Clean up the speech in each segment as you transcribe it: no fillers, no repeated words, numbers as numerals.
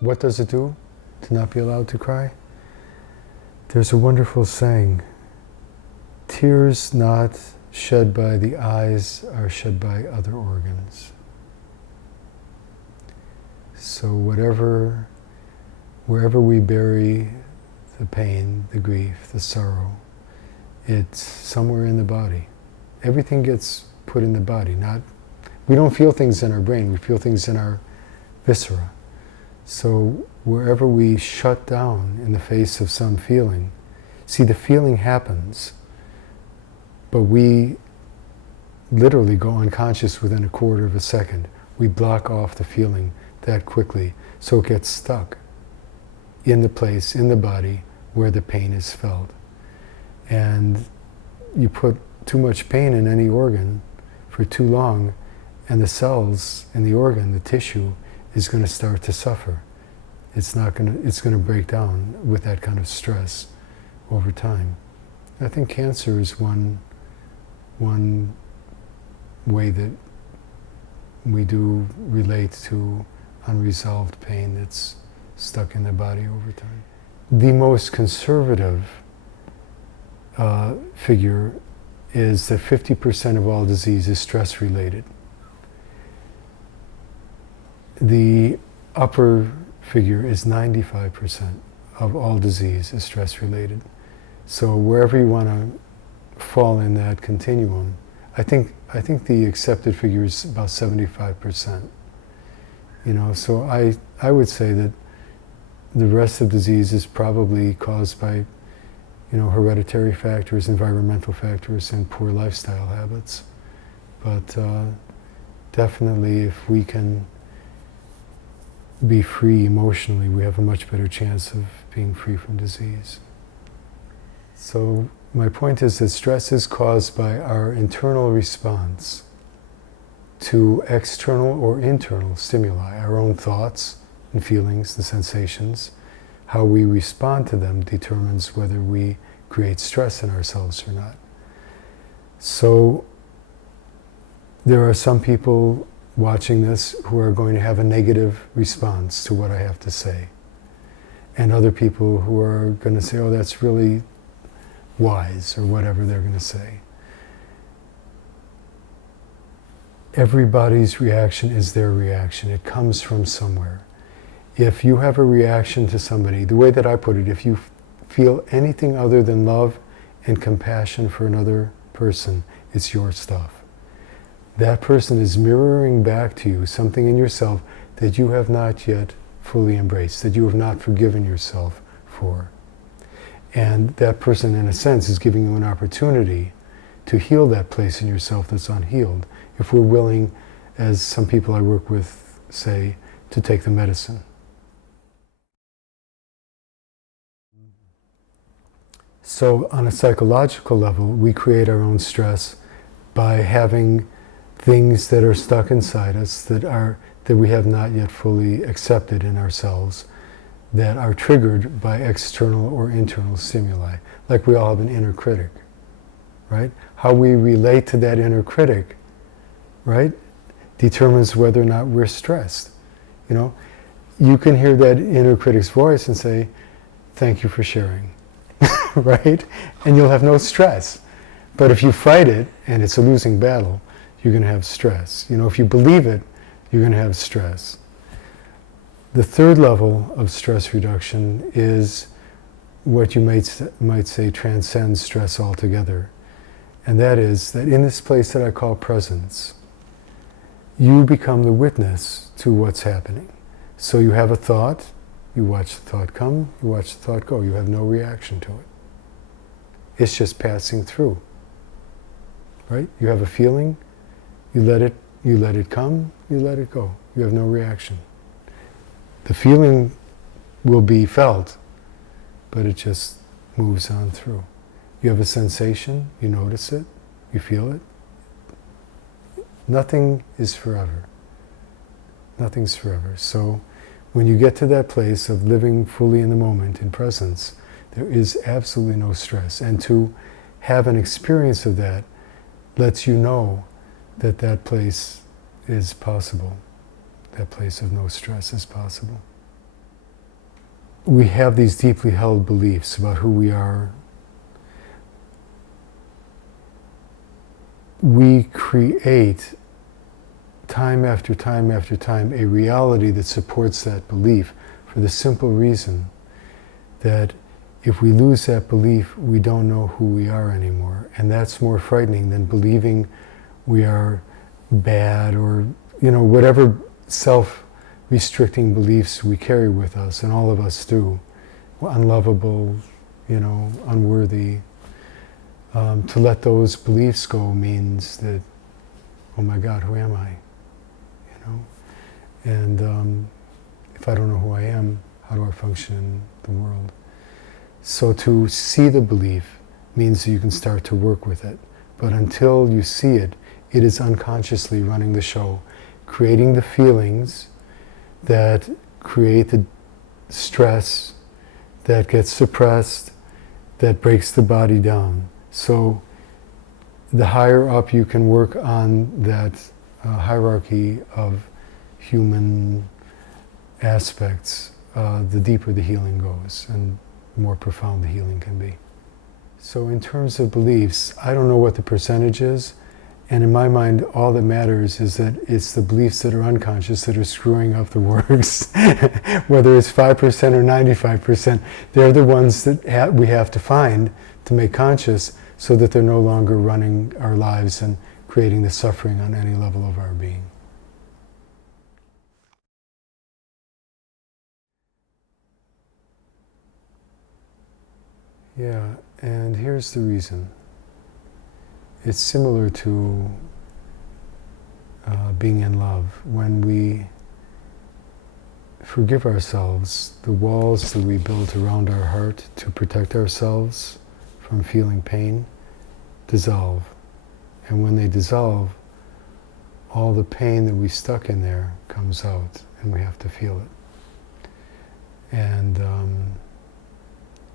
What does it do to not be allowed to cry? There's a wonderful saying, tears not shed by the eyes are shed by other organs. So wherever we bury the pain, the grief, the sorrow, it's somewhere in the body. Everything gets put in the body. We don't feel things in our brain, we feel things in our viscera. So wherever we shut down in the face of some feeling, see, the feeling happens, but we literally go unconscious within a quarter of a second. We block off the feeling that quickly, so it gets stuck in the place, in the body, where the pain is felt. And you put too much pain in any organ for too long, and the cells in the organ, the tissue, is going to start to suffer. It's going to break down with that kind of stress over time. I think cancer is one way that we do relate to unresolved pain that's stuck in the body over time. The most conservative figure is that 50% of all disease is stress-related. The upper figure is 95% of all disease is stress-related. So wherever you want to fall in that continuum, I think the accepted figure is about 75%. So I would say that the rest of disease is probably caused by, hereditary factors, environmental factors, and poor lifestyle habits. But definitely, if we can be free emotionally, we have a much better chance of being free from disease. So my point is that stress is caused by our internal response to external or internal stimuli, our own thoughts and feelings, the sensations. How we respond to them determines whether we create stress in ourselves or not. So there are some people watching this who are going to have a negative response to what I have to say. And other people who are going to say, oh, that's really wise, or whatever they're going to say. Everybody's reaction is their reaction. It comes from somewhere. If you have a reaction to somebody, the way that I put it, if you feel anything other than love and compassion for another person, it's your stuff. That person is mirroring back to you something in yourself that you have not yet fully embraced, that you have not forgiven yourself for. And that person, in a sense, is giving you an opportunity to heal that place in yourself that's unhealed, if we're willing, as some people I work with say, to take the medicine. So on a psychological level, we create our own stress by having things that are stuck inside us that we have not yet fully accepted in ourselves, that are triggered by external or internal stimuli. Like we all have an inner critic, right? How we relate to that inner critic, right, determines whether or not we're stressed. You can hear that inner critic's voice and say, thank you for sharing, right? And you'll have no stress. But if you fight it and it's a losing battle, you're going to have stress. If you believe it, you're going to have stress. The third level of stress reduction is what you might say transcends stress altogether. And that is that in this place that I call presence, you become the witness to what's happening. So you have a thought, you watch the thought come, you watch the thought go. You have no reaction to it. It's just passing through, right? You have a feeling, you let it come, you let it go. You have no reaction. The feeling will be felt, but it just moves on through. You have a sensation, you notice it, you feel it. Nothing is forever. Nothing's forever. So when you get to that place of living fully in the moment, in presence, there is absolutely no stress. And to have an experience of that lets you know that that place is possible. That place of no stress is possible. we have these deeply held beliefs about who we are. We create, time after time after time, a reality that supports that belief for the simple reason that if we lose that belief, we don't know who we are anymore. And that's more frightening than believing we are bad or, whatever self-restricting beliefs we carry with us, and all of us do. Unlovable, unworthy. To let those beliefs go means that, oh my God, who am I? And if I don't know who I am, how do I function in the world? So to see the belief means that you can start to work with it. But until you see it, it is unconsciously running the show, creating the feelings that create the stress that gets suppressed, that breaks the body down. So the higher up you can work on that hierarchy of human aspects, the deeper the healing goes and the more profound the healing can be. So in terms of beliefs, I don't know what the percentage is, and in my mind all that matters is that it's the beliefs that are unconscious that are screwing up the works. Whether it's 5% or 95%, they're the ones that we have to find to make conscious so that they're no longer running our lives and creating the suffering on any level of our being. Yeah, and here's the reason. It's similar to being in love. When we forgive ourselves, the walls that we built around our heart to protect ourselves from feeling pain dissolve. And when they dissolve, all the pain that we stuck in there comes out, and we have to feel it. And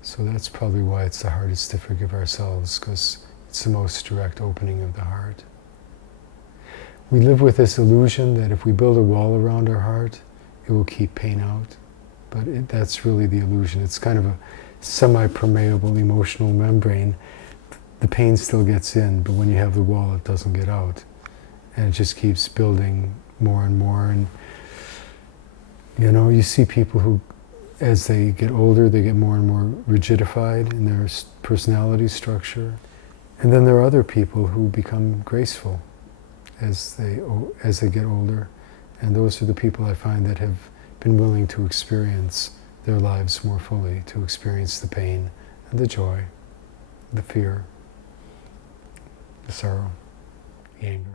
so that's probably why it's the hardest to forgive ourselves, because it's the most direct opening of the heart. We live with this illusion that if we build a wall around our heart, it will keep pain out. But that's really the illusion. It's kind of a semi-permeable emotional membrane. The pain still gets in, but when you have the wall, it doesn't get out. And it just keeps building more and more. And you see people who, as they get older, they get more and more rigidified in their personality structure. And then there are other people who become graceful as they get older. And those are the people I find that have been willing to experience their lives more fully, to experience the pain and the joy, the fear, the sorrow, the anger.